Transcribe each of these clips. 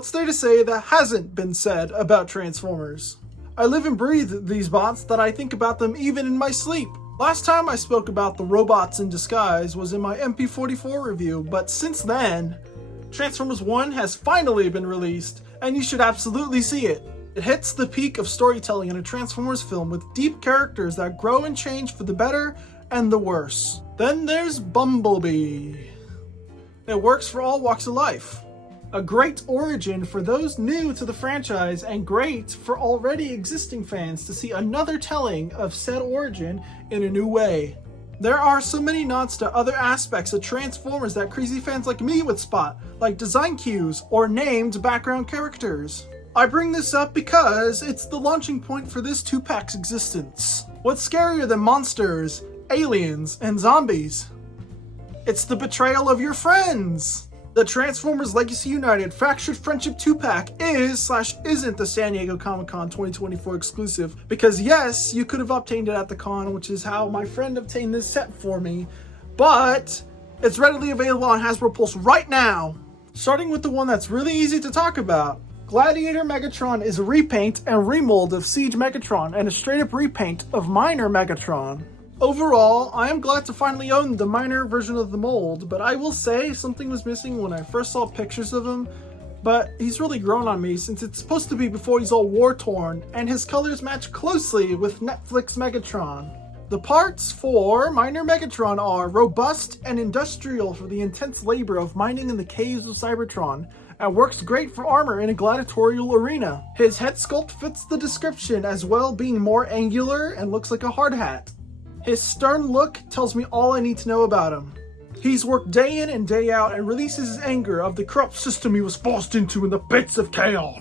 What's there to say that hasn't been said about Transformers? I live and breathe these bots that I think about them even in my sleep. Last time I spoke about the robots in disguise was in my MP44 review, but since then, Transformers 1 has finally been released, and you should absolutely see it. It hits the peak of storytelling in a Transformers film with deep characters that grow and change for the better and the worse. Then there's Bumblebee. It works for all walks of life. A great origin for those new to the franchise, and great for already existing fans to see another telling of said origin in a new way. There are so many nods to other aspects of Transformers that crazy fans like me would spot, like design cues or named background characters. I bring this up because it's the launching point for this 2-pack's existence. What's scarier than monsters, aliens, and zombies? It's the betrayal of your friends! The Transformers Legacy United Fractured Friendship 2-pack is/isn't the San Diego Comic-Con 2024 exclusive, because yes, you could have obtained it at the con, which is how my friend obtained this set for me, but it's readily available on Hasbro Pulse right now. Starting with the one that's really easy to talk about. Gladiator Megatron is a repaint and remold of Siege Megatron and a straight-up repaint of Minor Megatron. Overall, I am glad to finally own the minor version of the mold, but I will say something was missing when I first saw pictures of him, but he's really grown on me since it's supposed to be before he's all war-torn, and his colors match closely with Netflix Megatron. The parts for Minor Megatron are robust and industrial for the intense labor of mining in the caves of Cybertron, and works great for armor in a gladiatorial arena. His head sculpt fits the description as well, being more angular and looks like a hard hat. His stern look tells me all I need to know about him. He's worked day in and day out and releases his anger of the corrupt system he was forced into in the pits of chaos.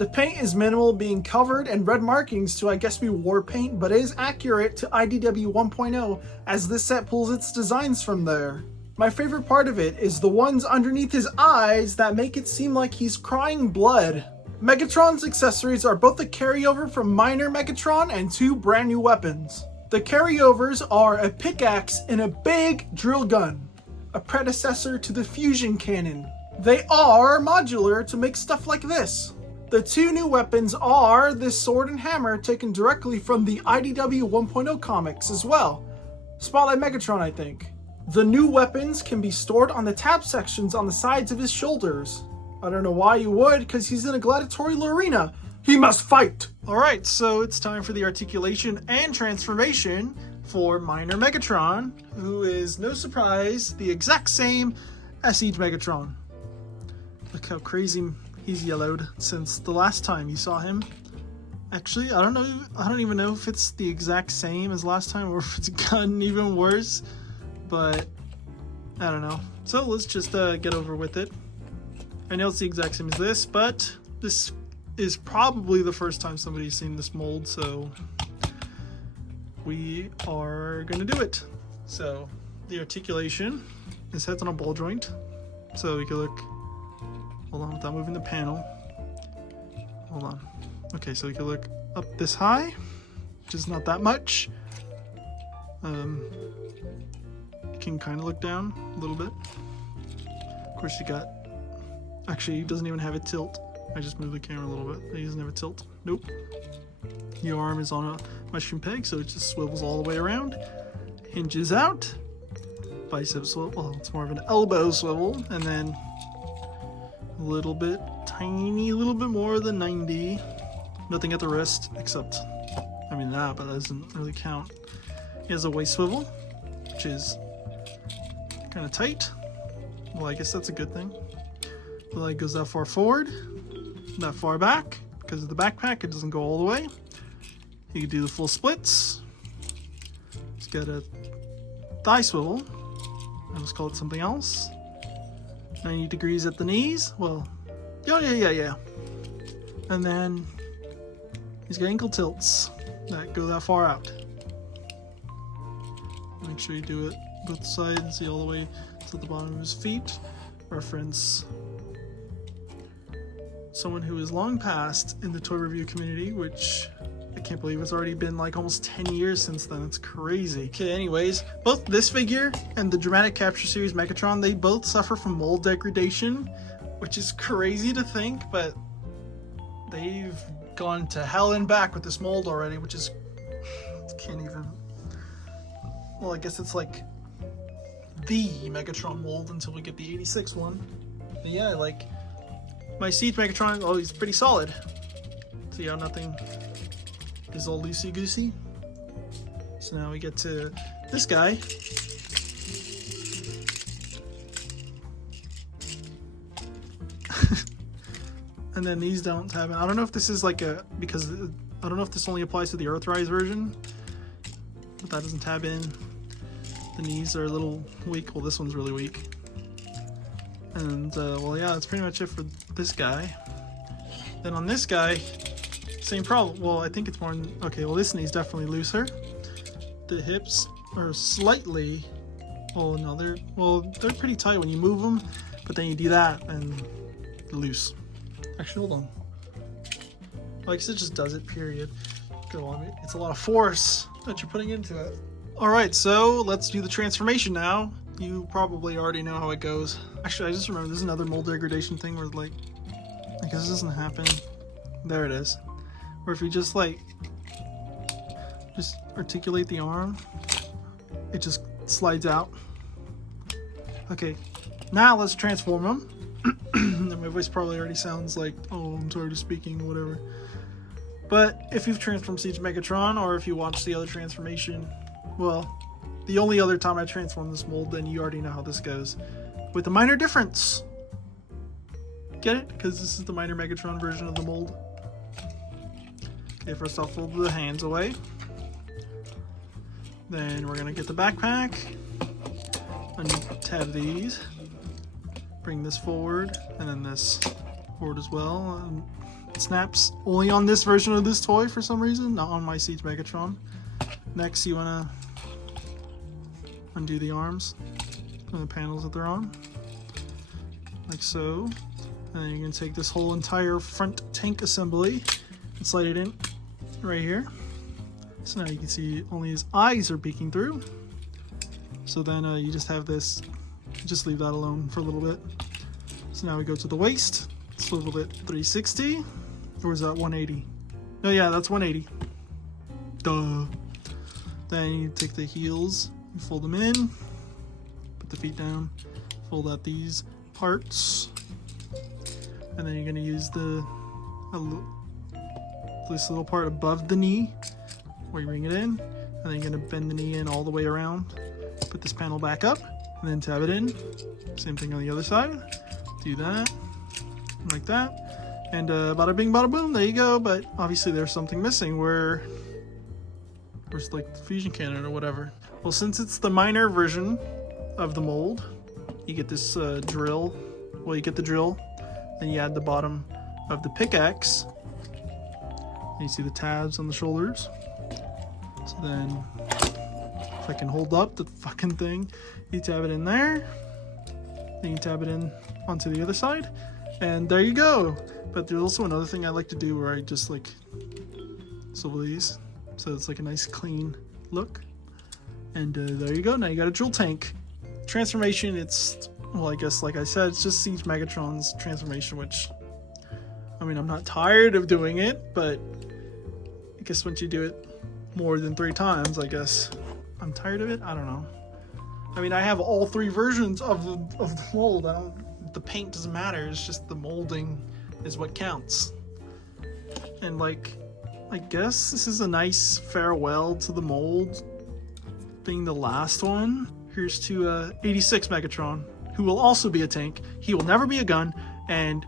The paint is minimal, being covered in red markings to I guess be war paint, but is accurate to IDW 1.0 as this set pulls its designs from there. My favorite part of it is the ones underneath his eyes that make it seem like he's crying blood. Megatron's accessories are both a carryover from Minor Megatron and 2 brand new weapons. The carryovers are a pickaxe and a big drill gun, a predecessor to the fusion cannon. They are modular to make stuff like this. The 2 new weapons are this sword and hammer taken directly from the IDW 1.0 comics as well. Spotlight Megatron, I think. The new weapons can be stored on the tab sections on the sides of his shoulders. I don't know why you would, because he's in a gladiatorial arena. He must fight! Alright, so it's time for the articulation and transformation for Minor Megatron, who is, no surprise, the exact same as Siege Megatron. Look how crazy he's yellowed since the last time you saw him. Actually, I don't even know if it's the exact same as last time or if it's gotten even worse, but I don't know. So let's just get over with it. I know it's the exact same as this, but this is probably the first time somebody's seen this mold, so we are gonna do it. So the articulation, his head's on a ball joint, so we can look, hold on without moving the panel, hold on. Okay, so we can look up this high, which is not that much. You can kind of look down a little bit. Of course you got, actually he doesn't even have a tilt. I just moved the camera a little bit. He doesn't have a tilt. Nope. Your arm is on a mushroom peg, so it just swivels all the way around. Hinges out. Bicep swivel. Well, it's more of an elbow swivel. And then a little bit, tiny little bit more than 90. Nothing at the wrist, except, I mean that, but that doesn't really count. He has a waist swivel, which is kind of tight. Well, I guess that's a good thing. The leg goes that far forward, that far back. Because of the backpack, it doesn't go all the way. You can do the full splits. He's got a thigh swivel. I just call it something else. 90 degrees at the knees. Well, yeah. And then he's got ankle tilts that go that far out. Make sure you do it both sides, see all the way to the bottom of his feet. Reference someone who is long past in the toy review community, which I can't believe it's already been like almost 10 years since then. It's crazy. Okay, anyways, both this figure and the Dramatic Capture Series Megatron, they both suffer from mold degradation. which is crazy to think, but they've gone to hell and back with this mold already, which is, can't even, well, I guess it's like the Megatron mold until we get the 86 one. But yeah, like, my Siege Megatron, oh, he's pretty solid. See how nothing is all loosey-goosey? So now we get to this guy. And then these don't have, I don't know if this is like a, because I don't know if this only applies to the Earthrise version, but that doesn't tab in. The knees are a little weak. Well, this one's really weak. And well, yeah, that's pretty much it for this guy. Then on this guy, same problem. Well, I think it's more, okay, well, this knee's definitely looser. The hips are slightly, oh no, they're pretty tight when you move them, but then you do that and they're loose. Actually, hold on. Well, I guess it just does it, period. Go on, it's a lot of force that you're putting into it. Alright, so let's do the transformation now. You probably already know how it goes. Actually, I just remember there's another mold degradation thing where, like, I guess it doesn't happen. There it is. Or if you just, like, just articulate the arm, it just slides out. Okay, now let's transform them. And my voice probably already sounds like, oh, I'm tired of speaking, or whatever. But if you've transformed Siege Megatron, or if you watch the other transformation, well, the only other time I transform this mold, then you already know how this goes. With a minor difference. Get it? Because this is the minor Megatron version of the mold. Okay, first off, fold the hands away. Then we're going to get the backpack. Untab these. Bring this forward, and then this forward as well. And it snaps only on this version of this toy for some reason, not on my Siege Megatron. Next, you want to undo the arms and the panels that they're on, like so. And then you're going to take this whole entire front tank assembly and slide it in right here. So now you can see only his eyes are peeking through. So then you just have this, just leave that alone for a little bit. So now we go to the waist, swivel it 360, or is that 180? Oh yeah, that's 180. Duh. Then you take the heels, you fold them in, put the feet down, fold out these parts, and then you're going to use this little part above the knee, where you bring it in, and then you're going to bend the knee in all the way around, put this panel back up, and then tab it in. Same thing on the other side. Do that, like that, and bada bing bada boom, there you go. But obviously there's something missing where's like the fusion cannon or whatever. Well, since it's the minor version of the mold, you get this drill. Well, you get the drill, then you add the bottom of the pickaxe, and you see the tabs on the shoulders. So then, if I can hold up the fucking thing, you tab it in there, then you tab it in onto the other side, and there you go. But there's also another thing I like to do where I just like swivel these, so it's like a nice clean look. And there you go. Now you got a drill tank. Transformation, it's, well, I guess like I said, it's just Siege Megatron's transformation, which, I mean, I'm not tired of doing it, but I guess once you do it more than 3 times, I guess I'm tired of it. I don't know. I mean, I have all 3 versions of the mold. The paint doesn't matter. It's just the molding is what counts. And like, I guess this is a nice farewell to the mold being the last one. Here's to 86 Megatron, who will also be a tank. He will never be a gun, and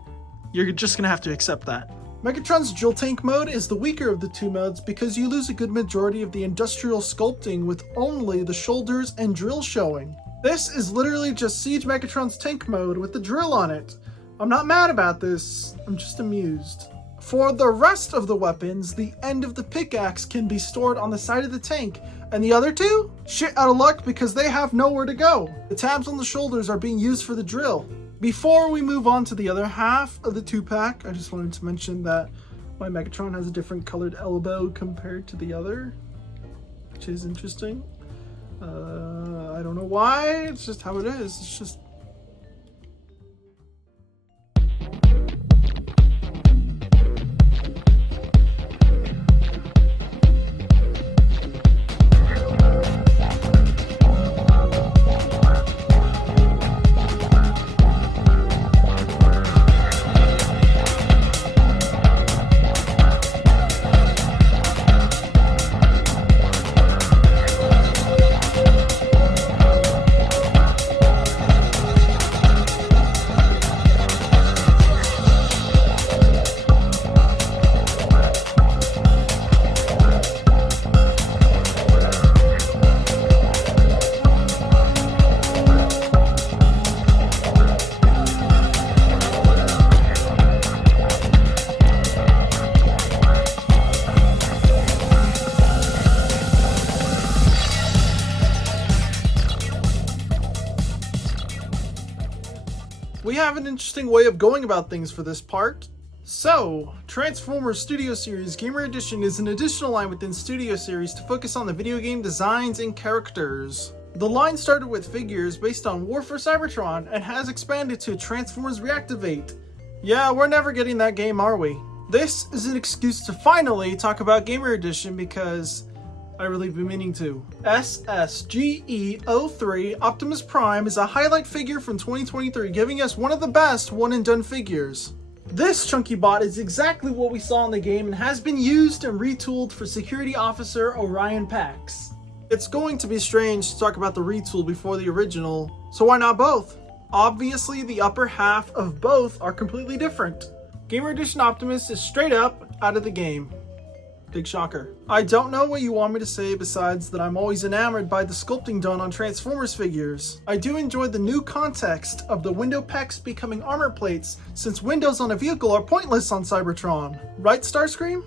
you're just gonna have to accept that. Megatron's drill tank mode is the weaker of the 2 modes because you lose a good majority of the industrial sculpting with only the shoulders and drill showing. This is literally just Siege Megatron's tank mode with the drill on it. I'm not mad about this, I'm just amused. For the rest of the weapons, the end of the pickaxe can be stored on the side of the tank, and the other 2? Shit out of luck because they have nowhere to go. The tabs on the shoulders are being used for the drill. Before we move on to the other half of the 2-pack, I just wanted to mention that my Megatron has a different colored elbow compared to the other, which is interesting. I don't know why, it's just how it is. It's just We have an interesting way of going about things for this part. So, Transformers Studio Series Gamer Edition is an additional line within Studio Series to focus on the video game designs and characters. The line started with figures based on War for Cybertron and has expanded to Transformers Reactivate. Yeah, we're never getting that game, are we? This is an excuse to finally talk about Gamer Edition because I really been meaning to. SSGE03 Optimus Prime is a highlight figure from 2023, giving us one of the best one-and-done figures. This chunky bot is exactly what we saw in the game and has been used and retooled for Security Officer Orion packs. It's going to be strange to talk about the retool before the original, so why not both? Obviously, the upper half of both are completely different. Gamer Edition Optimus is straight up out of the game. Big shocker. I don't know what you want me to say besides that I'm always enamored by the sculpting done on Transformers figures. I do enjoy the new context of the window pecs becoming armor plates, since windows on a vehicle are pointless on Cybertron. Right, Starscream?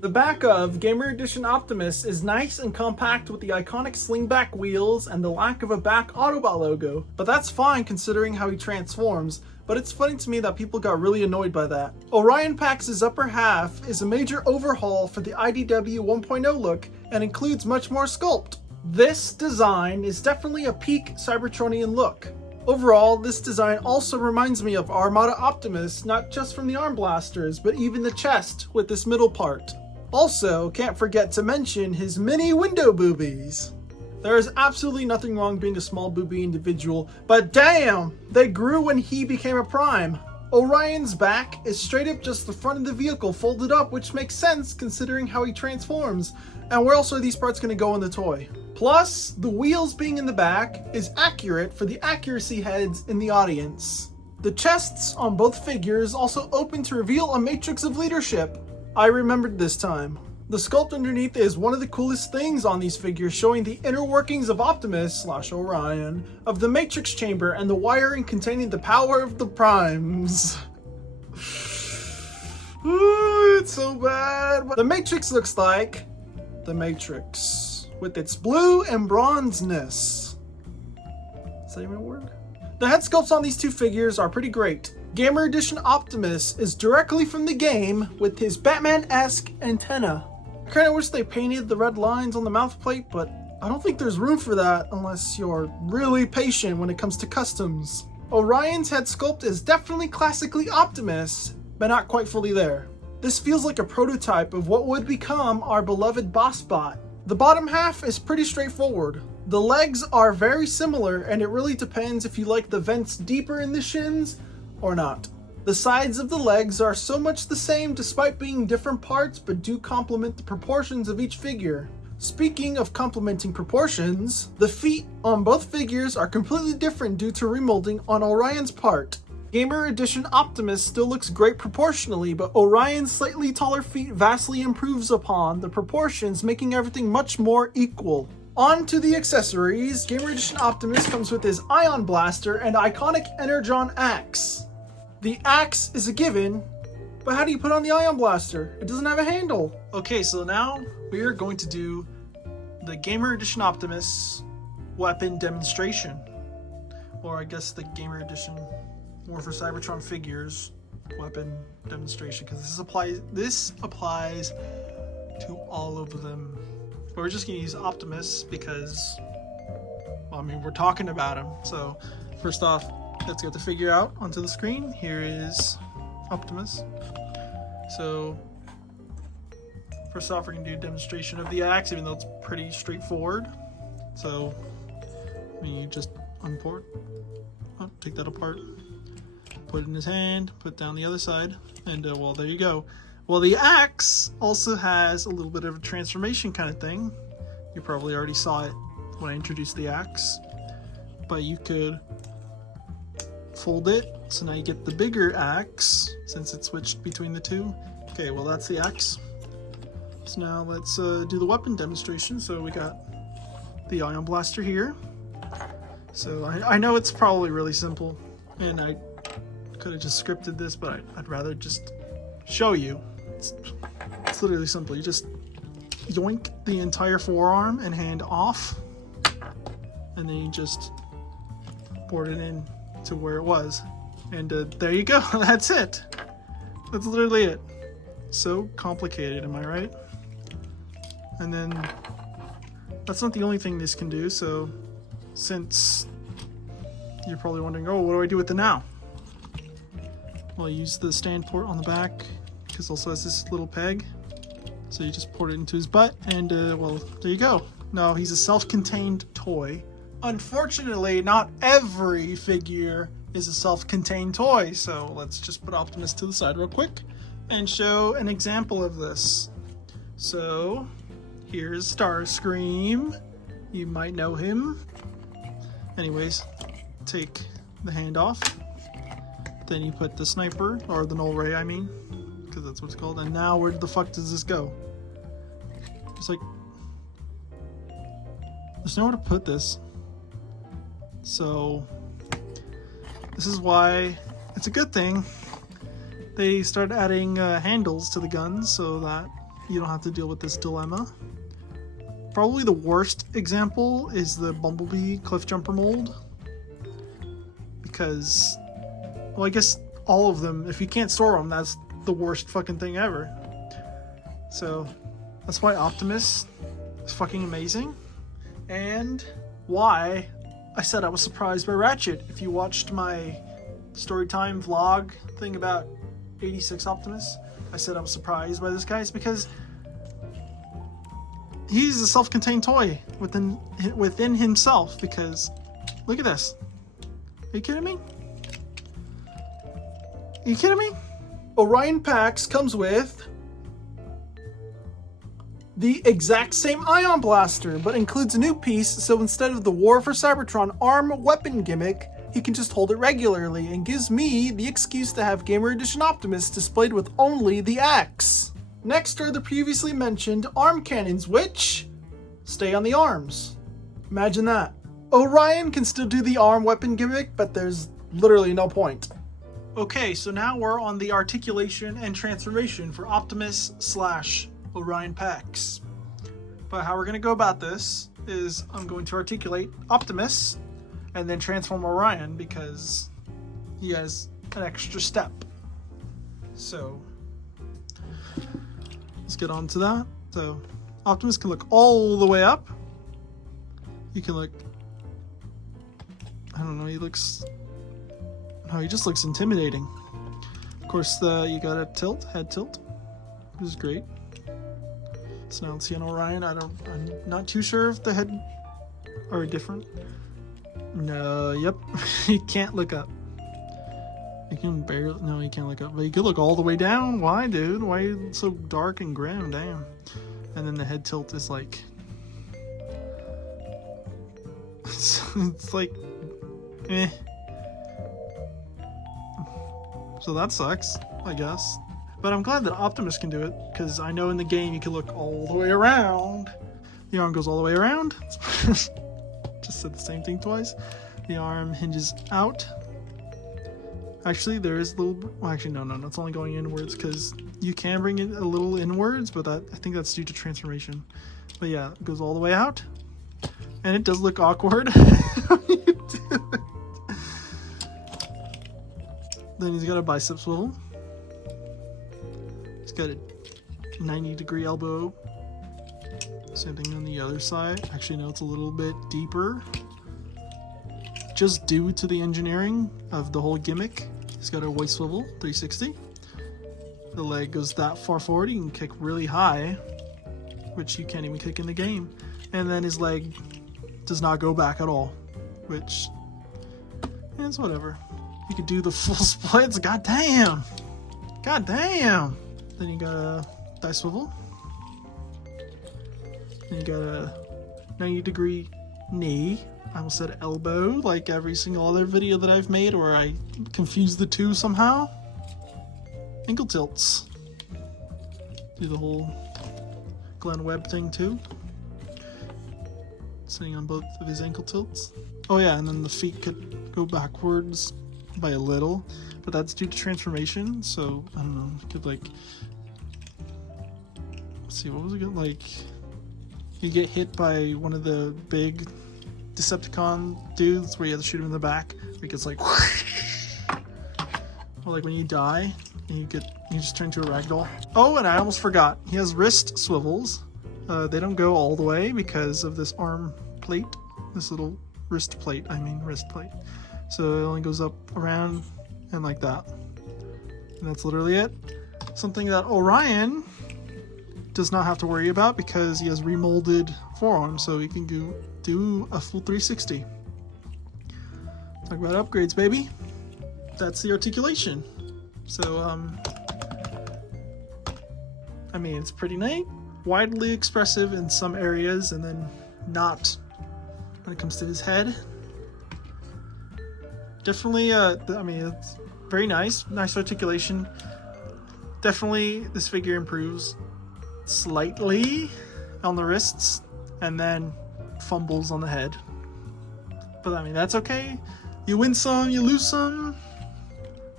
The back of Gamer Edition Optimus is nice and compact with the iconic slingback wheels and the lack of a back Autobot logo, but that's fine considering how he transforms. But it's funny to me that people got really annoyed by that. Orion Pax' upper half is a major overhaul for the IDW 1.0 look and includes much more sculpt. This design is definitely a peak Cybertronian look. Overall, this design also reminds me of Armada Optimus, not just from the arm blasters, but even the chest with this middle part. Also, can't forget to mention his mini window boobies. There is absolutely nothing wrong being a small booby individual, but damn, they grew when he became a Prime. Orion's back is straight up just the front of the vehicle folded up, which makes sense considering how he transforms. And where else are these parts going to go in the toy? Plus, the wheels being in the back is accurate for the accuracy heads in the audience. The chests on both figures also open to reveal a matrix of leadership. I remembered this time. The sculpt underneath is one of the coolest things on these figures, showing the inner workings of Optimus/Orion, of the Matrix Chamber, and the wiring containing the power of the Primes. Ooh, it's so bad. The Matrix looks like the Matrix, with its blue and bronzeness. Is that even a word? The head sculpts on these two figures are pretty great. Gamer Edition Optimus is directly from the game with his Batman-esque antenna. I kinda wish they painted the red lines on the mouth plate, but I don't think there's room for that unless you're really patient when it comes to customs. Orion's head sculpt is definitely classically Optimus, but not quite fully there. This feels like a prototype of what would become our beloved boss bot. The bottom half is pretty straightforward. The legs are very similar, and it really depends if you like the vents deeper in the shins or not. The sides of the legs are so much the same despite being different parts, but do complement the proportions of each figure. Speaking of complementing proportions, the feet on both figures are completely different due to remolding on Orion's part. Gamer Edition Optimus still looks great proportionally, but Orion's slightly taller feet vastly improves upon the proportions, making everything much more equal. On to the accessories. Gamer Edition Optimus comes with his Ion Blaster and iconic Energon Axe. The axe is a given, but how do you put on the Ion Blaster? It doesn't have a handle. Okay, so now we are going to do the Gamer Edition Optimus weapon demonstration. Or I guess the Gamer Edition War for Cybertron figures weapon demonstration, because this applies to all of them. But we're just gonna use Optimus because, well, I mean, we're talking about him. So first off, let's get the figure out onto the screen. Here is Optimus. So first off, we're gonna do a demonstration of the axe, even though it's pretty straightforward. So you just take that apart, put it in his hand, put down the other side, and well, there you go. Well, the axe also has a little bit of a transformation kind of thing. You probably already saw it when I introduced the axe, but you could fold it, so now you get the bigger axe since it switched between the two. Okay, well, that's the axe. So now let's do the weapon demonstration. So we got the Ion Blaster here. So I know it's probably really simple, and I could have just scripted this, but I'd rather just show you. It's literally simple. You just yoink the entire forearm and hand off, and then you just board it in to where it was. And there you go. That's it. That's literally it. So complicated, am I right? And then that's not the only thing this can do. So since you're probably wondering, oh, what do I do with it now? Well, I use the stand port on the back because it also has this little peg. So you just port it into his butt and well, there you go. No, he's a self-contained toy. Unfortunately, not every figure is a self-contained toy, so let's just put Optimus to the side real quick and show an example of this. So here's Starscream. You might know him. Anyways, take the hand off. Then you put the sniper, or the null ray, I mean, because that's what it's called. And now where the fuck does this go? It's like, there's nowhere to put this. So this is why it's a good thing they started adding handles to the guns so that you don't have to deal with this dilemma. Probably the worst example is the Bumblebee Cliff Jumper mold, because, well, I guess all of them, if you can't store them, that's the worst fucking thing ever. So that's why Optimus is fucking amazing, and why I said I was surprised by Ratchet. If you watched my Storytime vlog thing about 86 Optimus, I said I was surprised by this guy. It's because he's a self-contained toy within himself. Because look at this. Are you kidding me? Are you kidding me? Orion Pax comes with the exact same ion blaster, but includes a new piece, so instead of the War for Cybertron arm weapon gimmick, he can just hold it regularly, and gives me the excuse to have Gamer Edition Optimus displayed with only the axe. Next are the previously mentioned arm cannons, which stay on the arms. Imagine that. Orion can still do the arm weapon gimmick, but there's literally no point. Okay, so now we're on the articulation and transformation for Optimus / Orion Pax. But how we're going to go about this is I'm going to articulate Optimus and then transform Orion because he has an extra step. So let's get on to that. So Optimus can look all the way up. You can look, I don't know, he just looks intimidating. Of course, you got a tilt, head tilt, which is great. So now let's see on Orion. I'm not too sure if the head are different. No, yep. He can't look up. You can barely, no, you can't look up. But you could look all the way down. Why, dude? Why are you so dark and grim? Damn. And then the head tilt is like, it's like, eh. So that sucks, I guess. But I'm glad that Optimus can do it, because I know in the game you can look all the way around. The arm goes all the way around. Just said the same thing twice. The arm hinges out. Actually, there is a little... Well, actually, no. It's only going inwards, because you can bring it a little inwards, but I think that's due to transformation. But yeah, it goes all the way out. And it does look awkward when you do it. Then he's got a bicep swivel. He's got a 90-degree elbow. Same thing on the other side. Actually, no, it's a little bit deeper. Just due to the engineering of the whole gimmick. He's got a waist swivel, 360. The leg goes that far forward. You can kick really high, which you can't even kick in the game. And then his leg does not go back at all, which it's whatever. You could do the full splits. God damn. God damn. Then you got a thigh swivel. Then you got a 90-degree knee. I almost said elbow, like every single other video that I've made where I confuse the two somehow. Ankle tilts. Do the whole Glenn Webb thing too. Sitting on both of his ankle tilts. Oh yeah, and then the feet could go backwards by a little, but that's due to transformation. So I don't know, you could like, let's see, what was it good? Like, you get hit by one of the big Decepticon dudes where you have to shoot him in the back. Like it's like, Or like when you die, you just turn into a ragdoll. Oh, and I almost forgot. He has wrist swivels. They don't go all the way because of this arm plate. This little wrist plate. So it only goes up, around, and like that. And that's literally it. Something that Orion does not have to worry about because he has remolded forearms, so he can do a full 360. Talk about upgrades, baby. That's the articulation. So, I mean, it's pretty neat. Widely expressive in some areas, and then not when it comes to his head. Definitely, I mean, it's very nice. Nice articulation. Definitely, this figure improves slightly on the wrists, and then fumbles on the head. But, I mean, that's okay. You win some, you lose some.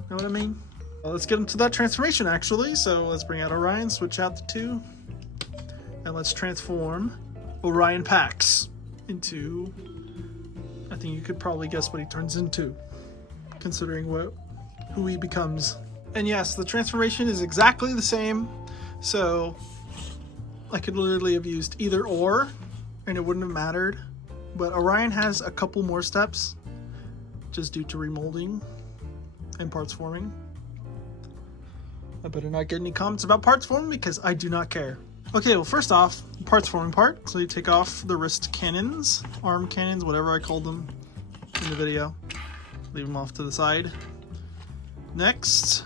Know what I mean? Well, let's get into that transformation, actually. So, let's bring out Orion, switch out the two. And let's transform Orion Pax into, I think you could probably guess what he turns into, considering who he becomes. And yes, the transformation is exactly the same, so I could literally have used either or, and it wouldn't have mattered. But Orion has a couple more steps, just due to remolding and parts forming. I better not get any comments about parts forming because I do not care. Okay, well, first off, parts forming part. So you take off the wrist cannons, arm cannons, whatever I called them in the video. Leave them off to the side. Next,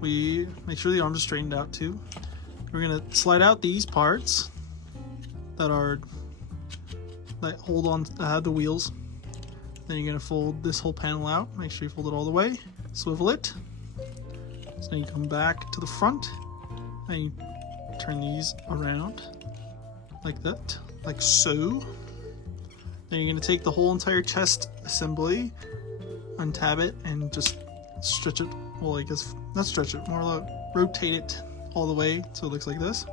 we make sure the arms are straightened out too. We're gonna slide out these parts that hold on, the wheels. Then you're gonna fold this whole panel out. Make sure you fold it all the way. Swivel it. So you come back to the front and you turn these around like that, like so. Then you're going to take the whole entire chest assembly, untab it, and just stretch it. Well, I guess not stretch it, more like rotate it all the way so it looks like this.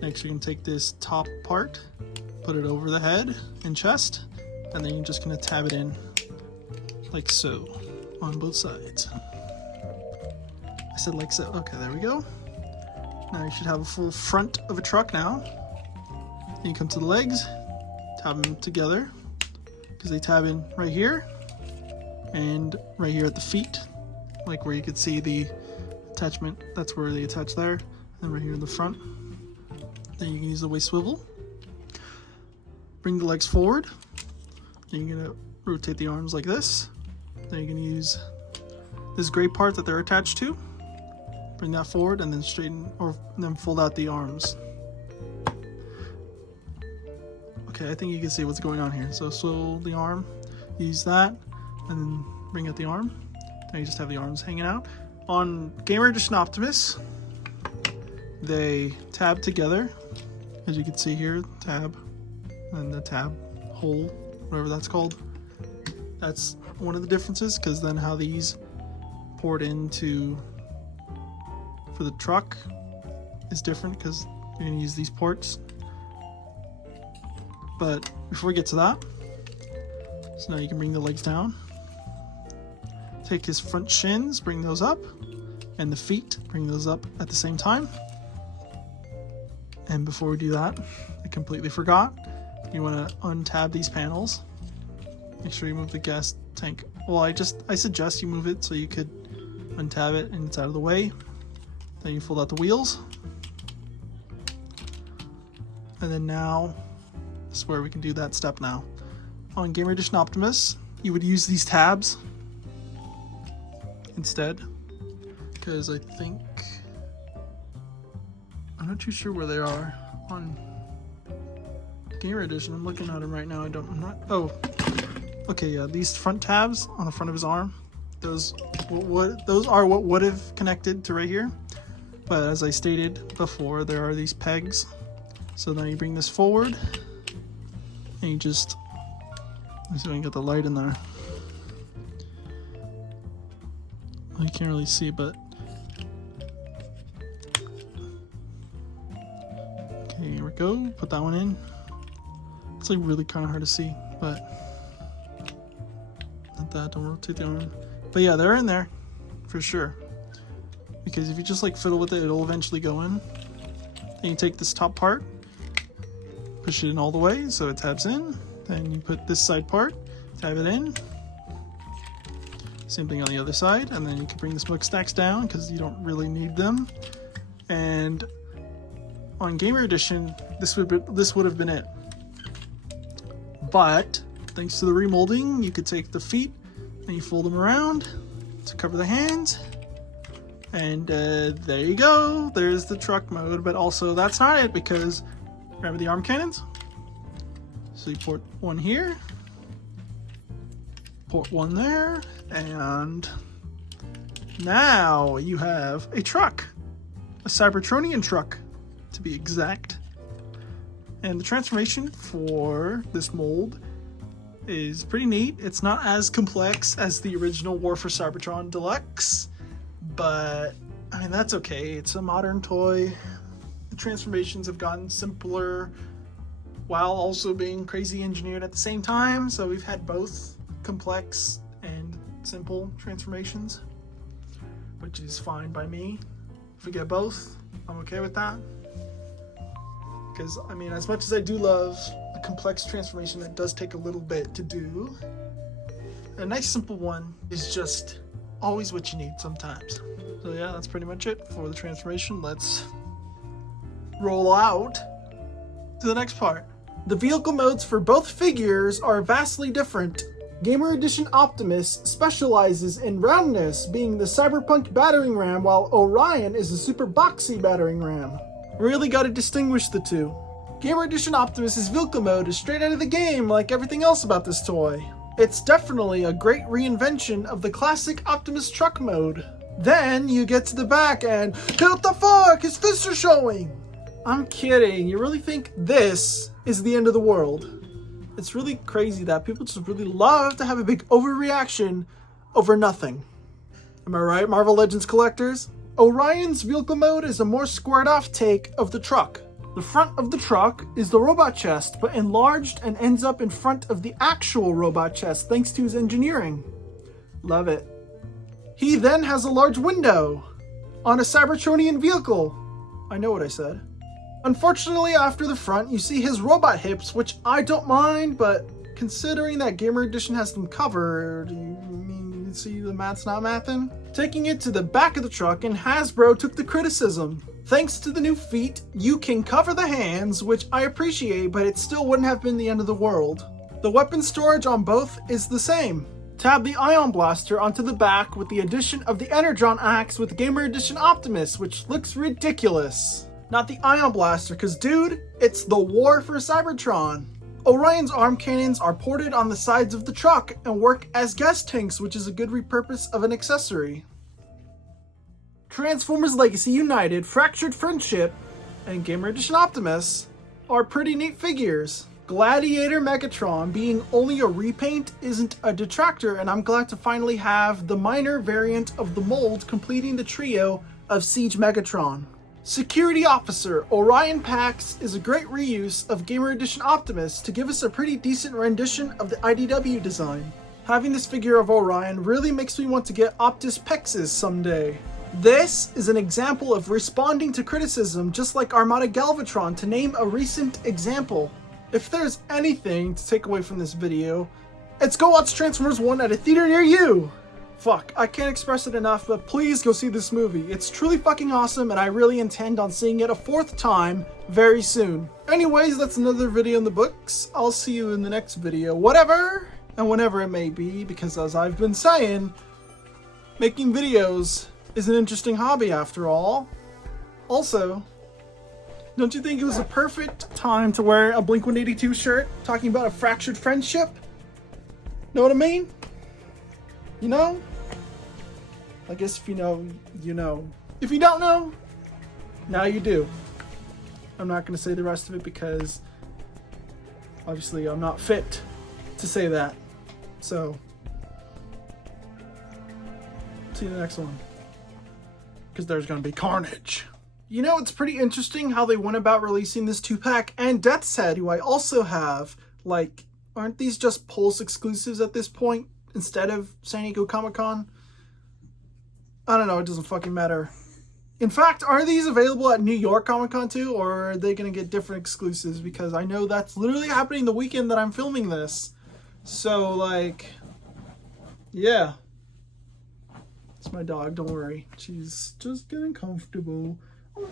Next, you're going to take this top part, put it over the head and chest, and then you're just going to tab it in like so on both sides. I said like so. Okay, there we go. Now you should have a full front of a truck now. Then you come to the legs, tab them together, because they tab in right here, and right here at the feet, like where you could see the attachment, that's where they attach there, and right here in the front. Then you can use the waist swivel. Bring the legs forward. Then you're gonna rotate the arms like this. Then you're gonna use this gray part that they're attached to. Bring that forward and then straighten, or then fold out the arms. Okay, I think you can see what's going on here. So swivel the arm, use that, and then bring out the arm. Then you just have the arms hanging out. On Gamer Edition Optimus, they tab together, as you can see here, tab, and the tab hole, whatever that's called. That's one of the differences, because then how these poured into for the truck is different, because you're going to use these ports. But before we get to that, so now you can bring the legs down, take his front shins, bring those up, and the feet, bring those up at the same time. And before we do that, I completely forgot, you want to untab these panels. Make sure you move the gas tank. Well, I suggest you move it so you could untab it and it's out of the way. Then you fold out the wheels. And then now, this is where we can do that step now. On Gamer Edition Optimus, you would use these tabs instead, because I think, I'm not too sure where they are on Gamer Edition. I'm looking at them right now. Oh, okay, yeah, these front tabs on the front of his arm, those are what would have connected to right here. But as I stated before, there are these pegs. So now you bring this forward, and you just, let's see if I can get the light in there. Well, you can't really see, but okay, here we go. Put that one in. It's like really kind of hard to see, but not that. Don't rotate the arm. But yeah, they're in there for sure. Because if you just like fiddle with it, it'll eventually go in. Then you take this top part, push it in all the way so it tabs in. Then you put this side part, tab it in. Same thing on the other side, and then you can bring the smokestacks down because you don't really need them. And on Gamer Edition, this would have been it. But thanks to the remolding, you could take the feet and you fold them around to cover the hands. And there you go. There's the truck mode. But also that's not it, because remember the arm cannons? So you port one here, port one there, and now you have a truck. A Cybertronian truck, to be exact. And the transformation for this mold is pretty neat. It's not as complex as the original War for Cybertron Deluxe, but I mean, that's okay. It's a modern toy. The transformations have gotten simpler while also being crazy engineered at the same time. So we've had both complex and simple transformations, which is fine by me. If we get both, I'm okay with that. Because, I mean, as much as I do love a complex transformation that does take a little bit to do, a nice simple one is just always what you need sometimes. So yeah, that's pretty much it for the transformation. Let's roll out to the next part. The vehicle modes for both figures are vastly different. Gamer Edition Optimus specializes in roundness, being the cyberpunk battering ram, while Orion is a super boxy battering ram. Really gotta distinguish the two. Gamer Edition Optimus's vehicle mode is straight out of the game, like everything else about this toy. It's definitely a great reinvention of the classic Optimus truck mode. Then you get to the back and, what the fuck, his fists are showing! I'm kidding, you really think this is the end of the world? It's really crazy that people just really love to have a big overreaction over nothing. Am I right, Marvel Legends collectors? Orion's vehicle mode is a more squared off take of the truck. The front of the truck is the robot chest, but enlarged and ends up in front of the actual robot chest thanks to his engineering. Love it. He then has a large window on a Cybertronian vehicle. I know what I said. Unfortunately, after the front, you see his robot hips, which I don't mind, but considering that Gamer Edition has them covered, you see the math's not mathin'? Taking it to the back of the truck, and Hasbro took the criticism. Thanks to the new feet, you can cover the hands, which I appreciate, but it still wouldn't have been the end of the world. The weapon storage on both is the same. Tab the Ion Blaster onto the back with the addition of the Energon Axe with Gamer Edition Optimus, which looks ridiculous. Not the Ion Blaster, cause dude, it's the War for Cybertron. Orion's arm cannons are ported on the sides of the truck and work as gas tanks, which is a good repurpose of an accessory. Transformers Legacy United, Fractured Friendship, and Gamer Edition Optimus are pretty neat figures. Gladiator Megatron being only a repaint isn't a detractor, and I'm glad to finally have the minor variant of the mold completing the trio of Siege Megatron. Security Officer Orion Pax is a great reuse of Gamer Edition Optimus to give us a pretty decent rendition of the IDW design. Having this figure of Orion really makes me want to get Optus Pexes someday. This is an example of responding to criticism, just like Armada Galvatron, to name a recent example. If there's anything to take away from this video, it's go watch Transformers 1 at a theater near you! Fuck, I can't express it enough, but please go see this movie. It's truly fucking awesome, and I really intend on seeing it a fourth time very soon. Anyways, that's another video in the books. I'll see you in the next video, whatever and whenever it may be, because as I've been saying, making videos is an interesting hobby after all. Also, don't you think it was a perfect time to wear a Blink-182 shirt talking about a fractured friendship? Know what I mean? You know? I guess if you know, you know. If you don't know, now you do. I'm not going to say the rest of it because obviously I'm not fit to say that. So, see you in the next one. Because there's going to be carnage. You know, it's pretty interesting how they went about releasing this 2-pack, and Death's Head, who I also have. Like, aren't these just Pulse exclusives at this point instead of San Diego Comic-Con? I don't know, it doesn't fucking matter. In fact, are these available at New York Comic Con too, or are they gonna get different exclusives? Because I know that's literally happening the weekend that I'm filming this. So, like, yeah. It's my dog, don't worry. She's just getting comfortable. Oh,